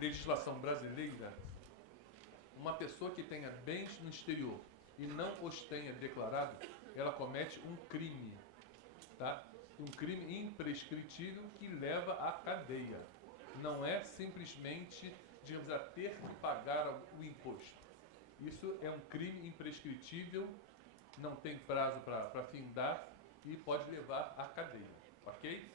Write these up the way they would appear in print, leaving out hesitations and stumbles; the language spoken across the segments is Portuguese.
legislação brasileira, uma pessoa que tenha bens no exterior e não os tenha declarado, ela comete um crime, tá? Um crime imprescritível que leva à cadeia. Não é simplesmente, digamos, a ter que pagar o imposto. Isso é um crime imprescritível, não tem prazo para findar e pode levar à cadeia, ok?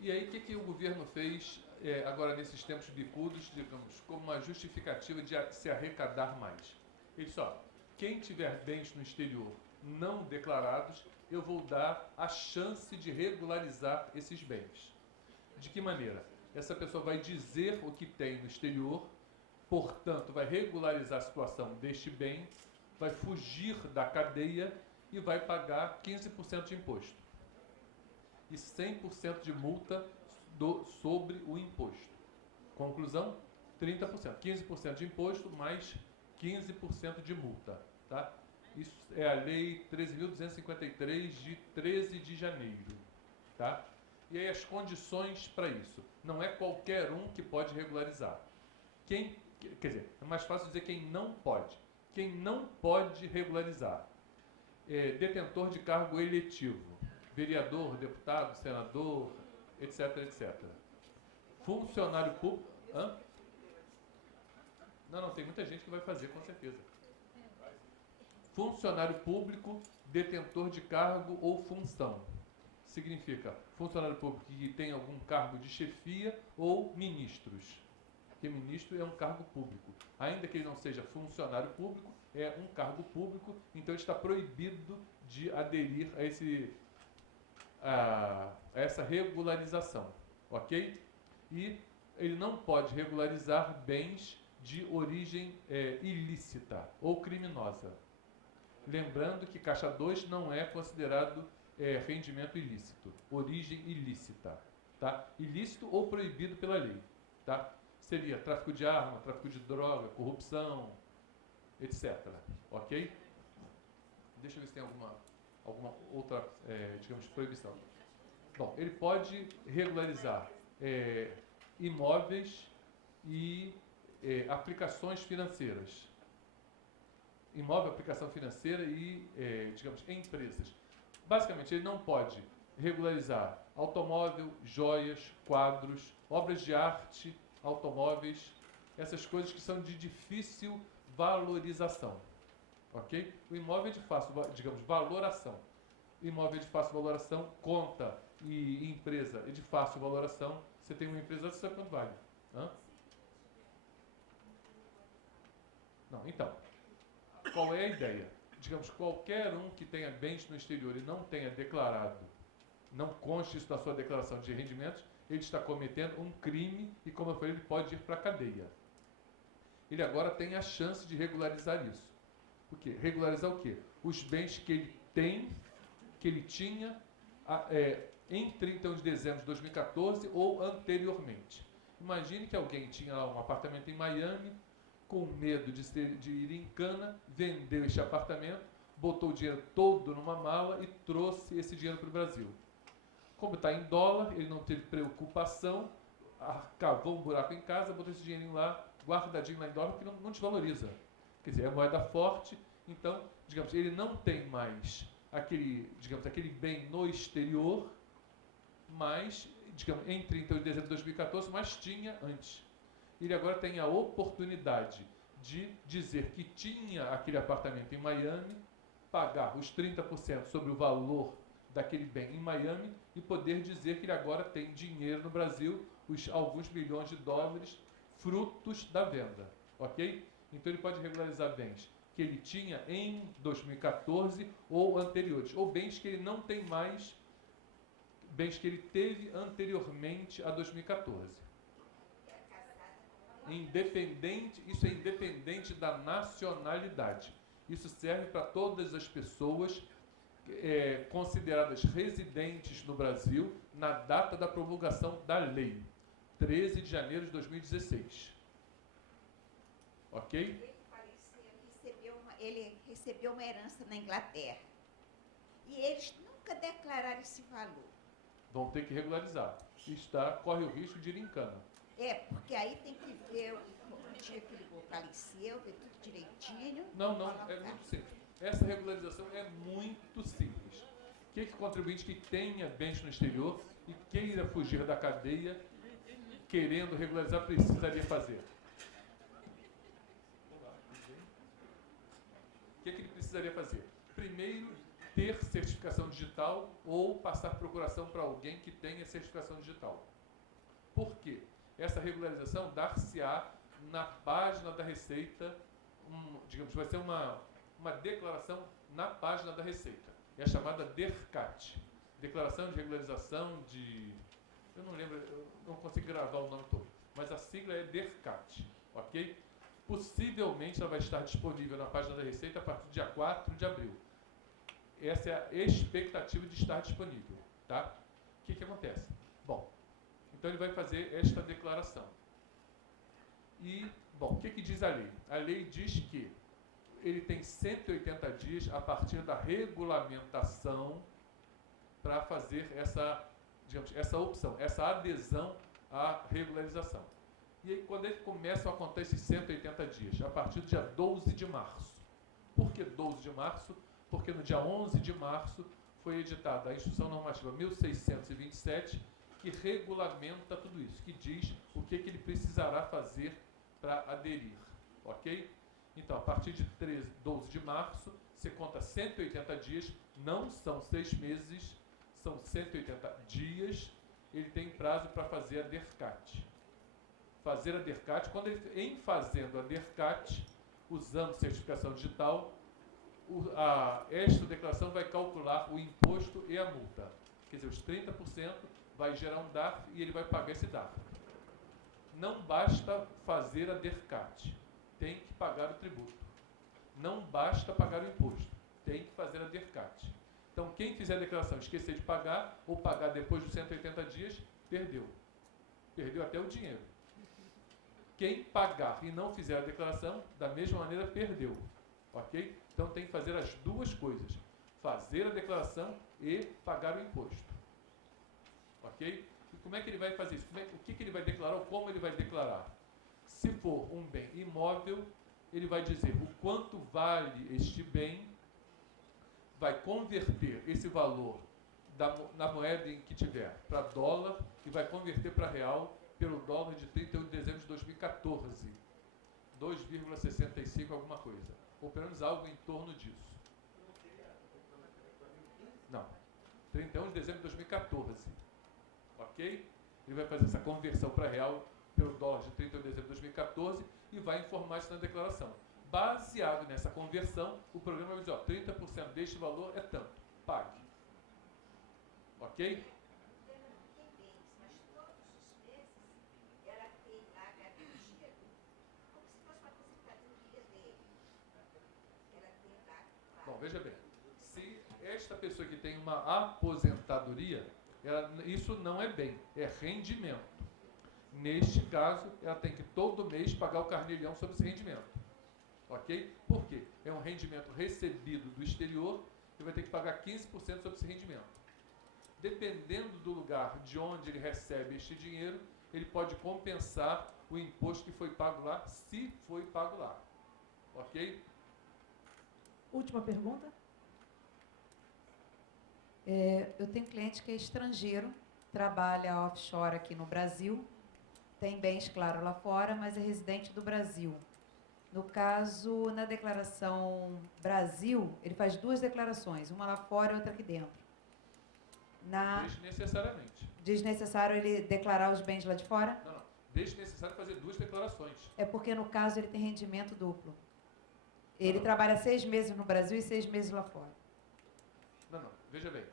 E aí, o que o governo fez agora nesses tempos bicudos, digamos, como uma justificativa de se arrecadar mais? Ele disse, ó, quem tiver bens no exterior não declarados, eu vou dar a chance de regularizar esses bens. De que maneira? Essa pessoa vai dizer o que tem no exterior, portanto, vai regularizar a situação deste bem, vai fugir da cadeia e vai pagar 15% de imposto e 100% de multa sobre o imposto. Conclusão, 30%. 15% de imposto mais 15% de multa. Tá? Isso é a Lei 13.253, de 13 de janeiro. Tá? E aí as condições para isso. Não é qualquer um que pode regularizar. Quer dizer, é mais fácil dizer quem não pode. Quem não pode regularizar é detentor de cargo eletivo, vereador, deputado, senador, etc, etc. Funcionário público... Hã? Não, tem muita gente que vai fazer, com certeza. Funcionário público, detentor de cargo ou função. Significa funcionário público que tem algum cargo de chefia ou ministros. Porque ministro é um cargo público. Ainda que ele não seja funcionário público, é um cargo público, então ele está proibido de aderir a essa regularização, ok? E ele não pode regularizar bens de origem ilícita ou criminosa. Lembrando que Caixa 2 não é considerado rendimento ilícito, origem ilícita, tá? Ilícito ou proibido pela lei, tá? Seria tráfico de arma, tráfico de droga, corrupção, etc. Ok? Deixa eu ver se tem alguma outra, digamos, proibição. Bom, ele pode regularizar imóveis e aplicações financeiras. Imóvel, aplicação financeira e, digamos, empresas. Basicamente, ele não pode regularizar automóvel, joias, quadros, obras de arte, automóveis, essas coisas que são de difícil valorização. Ok? O imóvel é de fácil, digamos, valoração. Imóvel de fácil valoração, conta e empresa é de fácil valoração. Você tem uma empresa, você sabe quanto vale. Hã? Não, então, qual é a ideia? Digamos, qualquer um que tenha bens no exterior e não tenha declarado, não conste isso na sua declaração de rendimentos, ele está cometendo um crime e, como eu falei, ele pode ir para a cadeia. Ele agora tem a chance de regularizar isso. O quê? Regularizar o quê? Os bens que ele tem, que ele tinha em 31 de dezembro de 2014 ou anteriormente. Imagine que alguém tinha um apartamento em Miami, com medo de ir em cana, vendeu este apartamento, botou o dinheiro todo numa mala e trouxe esse dinheiro para o Brasil. Como está em dólar, ele não teve preocupação, cavou um buraco em casa, botou esse dinheirinho lá, guardadinho lá em dólar, porque não desvaloriza. Quer dizer, é moeda forte, então, digamos, ele não tem mais aquele bem no exterior, mas, digamos, em 31 de dezembro de 2014, mas tinha antes. Ele agora tem a oportunidade de dizer que tinha aquele apartamento em Miami, pagar os 30% sobre o valor daquele bem em Miami e poder dizer que ele agora tem dinheiro no Brasil, alguns milhões de dólares, frutos da venda, ok? Então ele pode regularizar bens que ele tinha em 2014 ou anteriores, ou bens que ele não tem mais, bens que ele teve anteriormente a 2014. Isso é independente da nacionalidade. Isso serve para todas as pessoas consideradas residentes no Brasil na data da promulgação da lei, 13 de janeiro de 2016. Ok? Ele recebeu uma herança na Inglaterra. E eles nunca declararam esse valor. Vão ter que regularizar. Corre o risco de ir em cana. Porque aí tem que ver o dia que ele faleceu, ver tudo direitinho. Não, colocar. é muito simples. Essa regularização é muito simples. O que contribuinte que tenha bens no exterior e queira fugir da cadeia, querendo regularizar, precisaria fazer? O que ele precisaria fazer? Primeiro, ter certificação digital ou passar procuração para alguém que tenha certificação digital. Por quê? Essa regularização dar-se-á na página da Receita, digamos, vai ser uma declaração na página da Receita. É a chamada DERCAT, Declaração de Regularização de... Eu não lembro, eu não consigo gravar o nome todo, mas a sigla é DERCAT, ok? Possivelmente ela vai estar disponível na página da Receita a partir do dia 4 de abril. Essa é a expectativa de estar disponível, tá? O que acontece? Bom, então ele vai fazer esta declaração. E, bom, o que diz a lei? A lei diz que ele tem 180 dias a partir da regulamentação para fazer essa, digamos, essa opção, essa adesão à regularização. E aí, quando ele começa a contar esses 180 dias? A partir do dia 12 de março. Por que 12 de março? Porque no dia 11 de março foi editada a Instrução Normativa 1627, que regulamenta tudo isso, que diz o que ele precisará fazer para aderir, ok? Então, a partir de 12 de março, você conta 180 dias, não são 6 meses, são 180 dias, ele tem prazo para fazer a DERCAT. Fazer a DERCAT, quando ele, em fazendo a DERCAT, usando certificação digital, esta declaração vai calcular o imposto e a multa. Quer dizer, os 30% vai gerar um DARF e ele vai pagar esse DARF. Não basta fazer a DERCAT, tem que pagar o tributo. Não basta pagar o imposto, tem que fazer a DERCAT. Então, quem fizer a declaração esquecer de pagar, ou pagar depois dos 180 dias, perdeu. Perdeu até o dinheiro. Quem pagar e não fizer a declaração, da mesma maneira, perdeu. Ok? Então, tem que fazer as duas coisas. Fazer a declaração e pagar o imposto. Ok? E como é que ele vai fazer isso? O que ele vai declarar ou como ele vai declarar? Se for um bem imóvel, ele vai dizer o quanto vale este bem, vai converter esse valor na moeda em que tiver para dólar e vai converter para real pelo dólar de 31 de dezembro de 2014. 2,65 alguma coisa. Ou pelo menos algo em torno disso. Não. 31 de dezembro de 2014. Ok? Ele vai fazer essa conversão para real pelo dólar de 31 de dezembro de 2014 e vai informar isso na declaração. Baseado nessa conversão, o programa vai dizer, ó, 30% deste valor é tanto. Pague. Ok? Bom, veja bem. Se esta pessoa que tem uma aposentadoria, isso não é bem, é rendimento. Neste caso, ela tem que todo mês pagar o carnê-leão sobre esse rendimento. Ok? Por quê? É um rendimento recebido do exterior e vai ter que pagar 15% sobre esse rendimento. Dependendo do lugar de onde ele recebe este dinheiro, ele pode compensar o imposto que foi pago lá, se foi pago lá. Ok? Última pergunta. Eu tenho cliente que é estrangeiro, trabalha offshore aqui no Brasil, tem bens, claro, lá fora, mas é residente do Brasil. No caso, na declaração Brasil, ele faz duas declarações, uma lá fora e outra aqui dentro. Desnecessariamente. Desnecessário ele declarar os bens lá de fora? Não, não. Desnecessário fazer duas declarações. É porque, no caso, ele tem rendimento duplo. Ele trabalha 6 meses no Brasil e 6 meses lá fora. Não. Veja bem.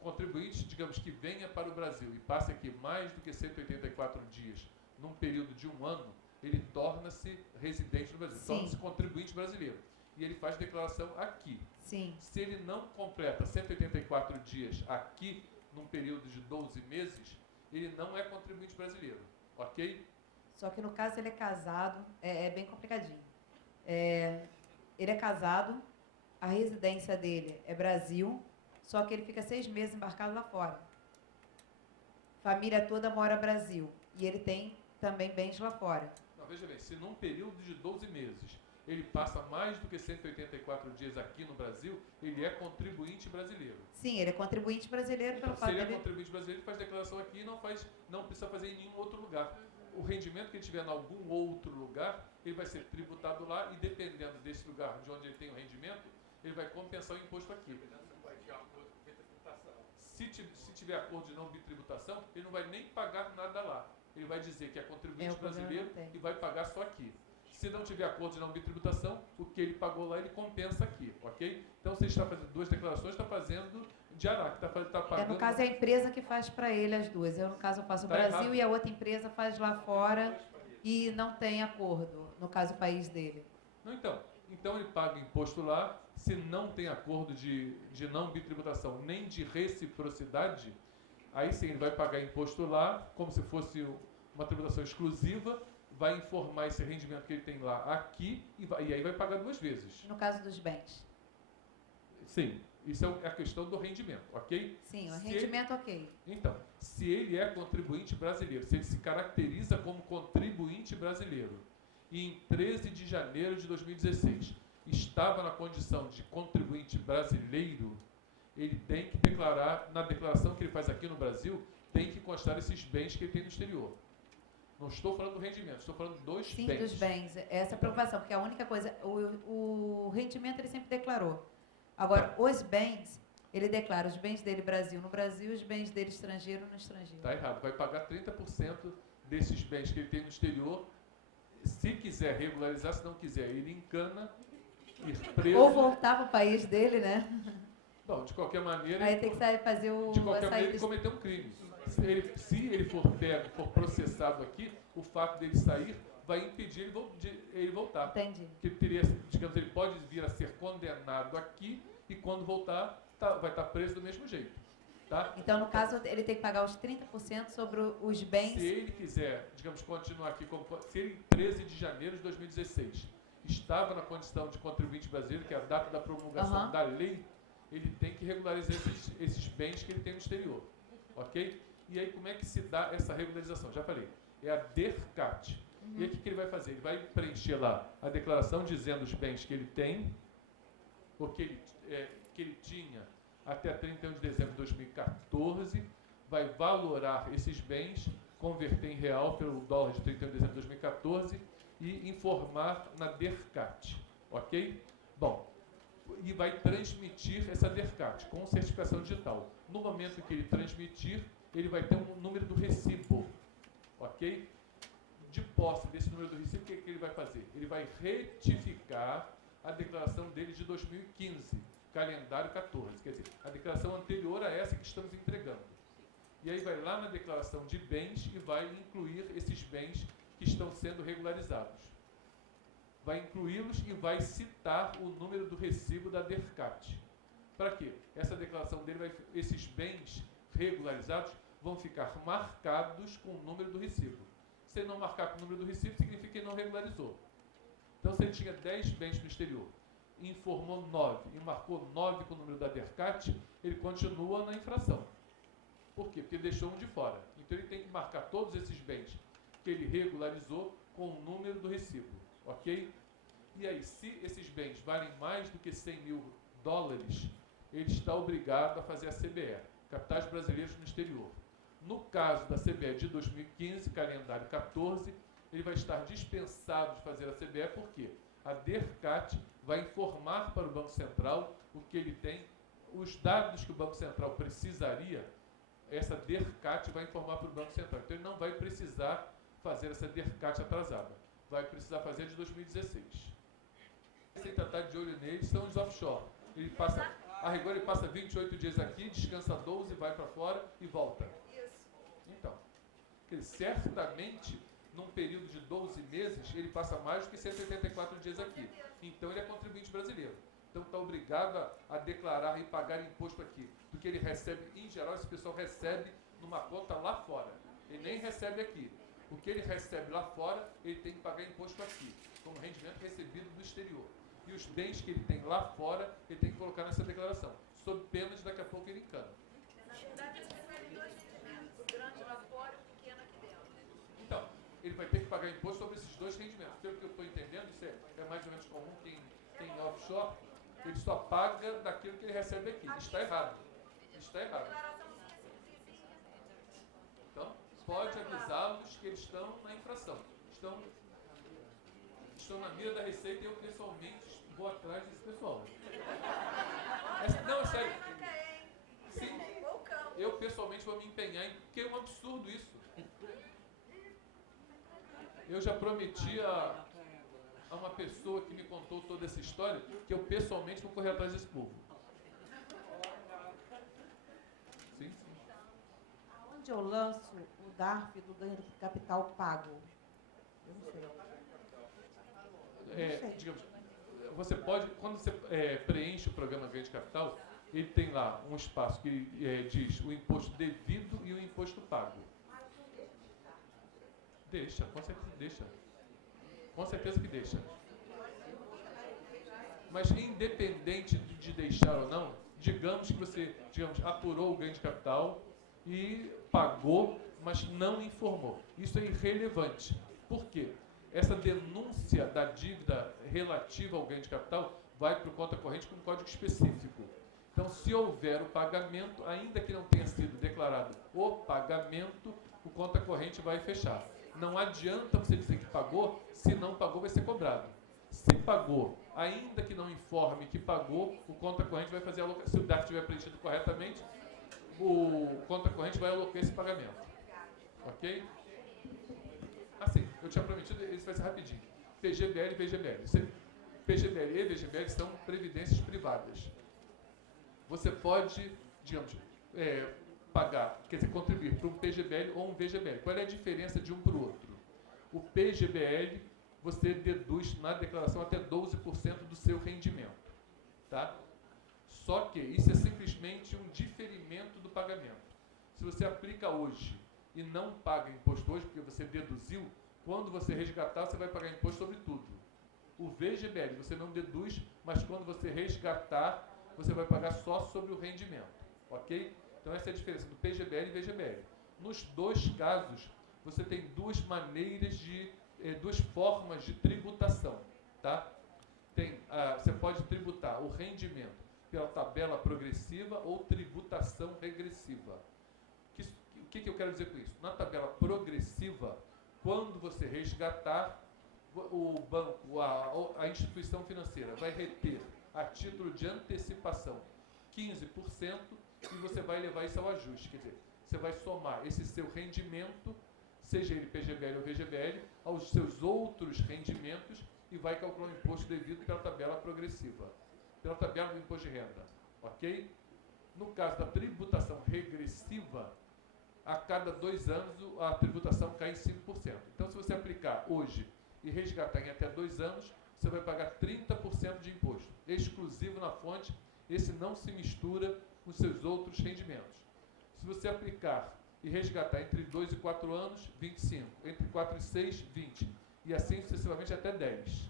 O contribuinte, digamos que venha para o Brasil e passe aqui mais do que 184 dias num período de 1 ano, ele torna-se residente no Brasil, torna-se contribuinte brasileiro. E ele faz declaração aqui. Sim. Se ele não completa 184 dias aqui, num período de 12 meses, ele não é contribuinte brasileiro. Ok? Só que no caso ele é casado, é bem complicadinho. Ele é casado, a residência dele é Brasil, só que ele fica 6 meses embarcado lá fora. Família toda mora no Brasil. E ele tem também bens lá fora. Não, veja bem, se num período de 12 meses ele passa mais do que 184 dias aqui no Brasil, ele é contribuinte brasileiro. Sim, ele é contribuinte brasileiro Então, pelo se fato ele é dele... contribuinte brasileiro, ele faz declaração aqui e não precisa fazer em nenhum outro lugar. O rendimento que ele tiver em algum outro lugar, ele vai ser tributado lá e dependendo desse lugar de onde ele tem o rendimento, ele vai compensar o imposto aqui. Se tiver acordo de não bitributação, ele não vai nem pagar nada lá. Ele vai dizer que é contribuinte brasileiro e vai pagar só aqui. Se não tiver acordo de não bitributação, o que ele pagou lá, ele compensa aqui, ok? Então, você está fazendo duas declarações, está fazendo de Araque, está pagando... no caso, é a empresa que faz para ele as duas. Eu, no caso, eu faço o Brasil errado. E a outra empresa faz lá fora e não tem acordo, no caso, o país dele. Não, então ele paga imposto lá, se não tem acordo de não bitributação nem de reciprocidade, aí sim ele vai pagar imposto lá, como se fosse uma tributação exclusiva, vai informar esse rendimento que ele tem lá aqui e aí vai pagar duas vezes. No caso dos bens? Sim, isso é a questão do rendimento, ok? Sim, o rendimento ok. Então, se ele é contribuinte brasileiro, se ele se caracteriza como contribuinte brasileiro, e em 13 de janeiro de 2016 estava na condição de contribuinte brasileiro, ele tem que declarar, na declaração que ele faz aqui no Brasil, tem que constar esses bens que ele tem no exterior. Não estou falando do rendimento, estou falando dos bens. Sim, dos bens. Essa é a preocupação, porque a única coisa, o rendimento ele sempre declarou. Agora, os bens, ele declara os bens dele Brasil no Brasil e os bens dele estrangeiro no estrangeiro. Está errado, vai pagar 30% desses bens que ele tem no exterior. Se quiser regularizar, se não quiser, ele encana, ir preso. Ou voltar para o país dele, né? Não, de qualquer maneira... Aí tem que sair, fazer o... De qualquer maneira, ele cometeu um crime. Se ele for pego, for processado aqui, o fato dele sair vai impedir ele voltar. Entendi. Que teria, digamos, ele pode vir a ser condenado aqui e quando voltar vai estar preso do mesmo jeito. Tá? Então, no caso, ele tem que pagar os 30% sobre os bens... Se ele quiser, digamos, continuar aqui, se ele, em 13 de janeiro de 2016, estava na condição de contribuinte brasileiro, que é a data da promulgação da lei, ele tem que regularizar esses bens que ele tem no exterior. Ok? E aí, como é que se dá essa regularização? Já falei, é a DERCAT. E aí, o que ele vai fazer? Ele vai preencher lá a declaração dizendo os bens que ele tem, ou que ele tinha até 31 de dezembro de 2014, vai valorar esses bens, converter em real pelo dólar de 31 de dezembro de 2014 e informar na DERCAT. Ok? Bom, e vai transmitir essa DERCAT com certificação digital. No momento que ele transmitir, ele vai ter um número do recibo, ok? De posse desse número do recibo, o que ele vai fazer? Ele vai retificar a declaração dele de 2015, calendário 14, quer dizer, a declaração anterior a essa que estamos entregando. E aí vai lá na declaração de bens e vai incluir esses bens que estão sendo regularizados. Vai incluí-los e vai citar o número do recibo da DERCAT. Para quê? Essa declaração dele, esses bens regularizados vão ficar marcados com o número do recibo. Se ele não marcar com o número do recibo, significa que ele não regularizou. Então, se ele tinha 10 bens no exterior, informou 9 e marcou 9 com o número da DERCAT, ele continua na infração. Por quê? Porque ele deixou um de fora. Então, ele tem que marcar todos esses bens que ele regularizou com o número do recibo. Ok? E aí, se esses bens valem mais do que 100 mil dólares, ele está obrigado a fazer a CBE, Capitais Brasileiros no Exterior. No caso da CBE de 2015, calendário 14, ele vai estar dispensado de fazer a CBE, por quê? A DERCAT vai informar para o Banco Central o que ele tem, os dados que o Banco Central precisaria, essa DERCAT vai informar para o Banco Central. Então, ele não vai precisar fazer essa DERCAT atrasada. Vai precisar fazer de 2016. Sem tratar de olho neles, são os offshore. Ele passa, a rigor, ele passa 28 dias aqui, descansa 12, vai para fora e volta. Então, certamente, num período de 12 meses, ele passa mais do que 184 dias aqui. Então, ele é contribuinte brasileiro. Então, está obrigado a declarar e pagar imposto aqui. Porque ele recebe, em geral, esse pessoal recebe numa conta lá fora. Ele nem recebe aqui. O que ele recebe lá fora, ele tem que pagar imposto aqui, como rendimento recebido do exterior. E os bens que ele tem lá fora, ele tem que colocar nessa declaração, sob pena de daqui a pouco ele encana. Na verdade, ele recebe dois rendimentos, o grande lá fora e o pequeno aqui dentro. Então, ele pagar imposto sobre esses dois rendimentos. Pelo que eu estou entendendo, isso é mais ou menos comum quem tem offshore, ele só paga daquilo que ele recebe aqui. Está errado. Está errado. Então, pode avisá-los que eles estão na infração. Estão na mira da Receita e eu pessoalmente vou atrás desse pessoal. Não, é sério. Sim, eu pessoalmente vou me empenhar em... Porque é um absurdo isso. Eu já prometi a uma pessoa que me contou toda essa história que eu pessoalmente vou correr atrás desse povo. Sim, sim. Aonde eu lanço o DARF do ganho do capital pago? Eu não sei. Digamos, você pode, quando você preenche o programa Ganho de Capital, ele tem lá um espaço que diz o imposto devido e o imposto pago. Deixa, com certeza deixa. Com certeza que deixa. Mas independente de deixar ou não, digamos que você, apurou o ganho de capital e pagou, mas não informou. Isso é irrelevante. Por quê? Essa denúncia da dívida relativa ao ganho de capital vai para o conta corrente com um código específico. Então, se houver o pagamento, ainda que não tenha sido declarado o pagamento, o conta corrente vai fechar. Não adianta você dizer que pagou, se não pagou vai ser cobrado. Se pagou, ainda que não informe que pagou, o conta corrente vai fazer a alocação. Se o DARF estiver preenchido corretamente, o conta corrente vai alocar esse pagamento. Ok? Assim, eu tinha prometido, isso vai ser rapidinho. PGBL e VGBL. PGBL e VGBL são previdências privadas. Você pode, pagar, quer dizer, contribuir para um PGBL ou um VGBL. Qual é a diferença de um para o outro? O PGBL, você deduz na declaração até 12% do seu rendimento. Tá? Só que isso é simplesmente um diferimento do pagamento. Se você aplica hoje e não paga imposto hoje, porque você deduziu, quando você resgatar, você vai pagar imposto sobre tudo. O VGBL, você não deduz, mas quando você resgatar, você vai pagar só sobre o rendimento. Ok? Então, essa é a diferença do PGBL e VGBL. Nos dois casos, você tem duas formas de tributação. Tá? Você pode tributar o rendimento pela tabela progressiva ou tributação regressiva. O que eu quero dizer com isso? Na tabela progressiva, quando você resgatar, o banco, a instituição financeira vai reter, a título de antecipação, 15%, e você vai levar isso ao ajuste. Quer dizer, você vai somar esse seu rendimento, seja ele PGBL ou VGBL, aos seus outros rendimentos e vai calcular o imposto devido pela tabela progressiva, pela tabela do imposto de renda. Ok? No caso da tributação regressiva, a cada 2 anos a tributação cai em 5%. Então, se você aplicar hoje e resgatar em até 2 anos, você vai pagar 30% de imposto, exclusivo na fonte. Esse não se mistura com seus outros rendimentos. Se você aplicar e resgatar entre 2 e 4 anos, 25%, entre 4 e 6, 20%, e assim sucessivamente até 10%.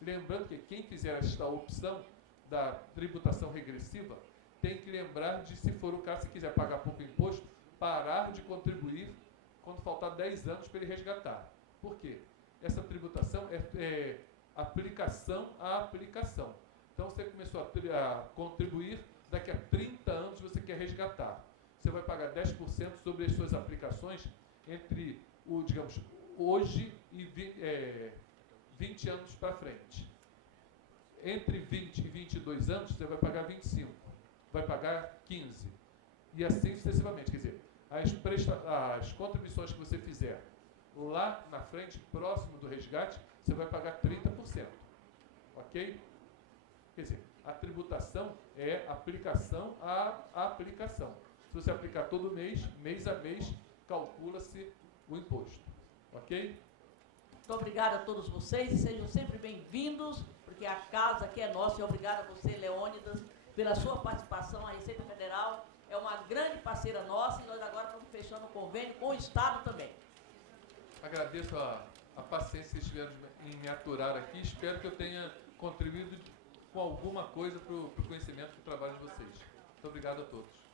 Lembrando que quem fizer esta opção da tributação regressiva, tem que lembrar de, se for o caso, se quiser pagar pouco imposto, parar de contribuir quando faltar 10 anos para ele resgatar. Por quê? Essa tributação é aplicação a aplicação. Então, você começou a contribuir, daqui a 30 anos você quer resgatar. Você vai pagar 10% sobre as suas aplicações entre, hoje e 20 anos para frente. Entre 20 e 22 anos, você vai pagar 25%, vai pagar 15%, e assim sucessivamente. Quer dizer, as contribuições que você fizer lá na frente, próximo do resgate, você vai pagar 30%. Ok? Quer dizer, a tributação é aplicação a aplicação. Se você aplicar todo mês, mês a mês, calcula-se o imposto. Ok? Muito obrigada a todos vocês e sejam sempre bem-vindos, porque a casa aqui é nossa. E obrigada a você, Leônidas, pela sua participação. A Receita Federal é uma grande parceira nossa e nós agora estamos fechando um convênio com o Estado também. Agradeço a paciência que vocês tiveram em me aturar aqui. Espero que eu tenha contribuído com alguma coisa para o conhecimento do trabalho de vocês. Muito obrigado a todos.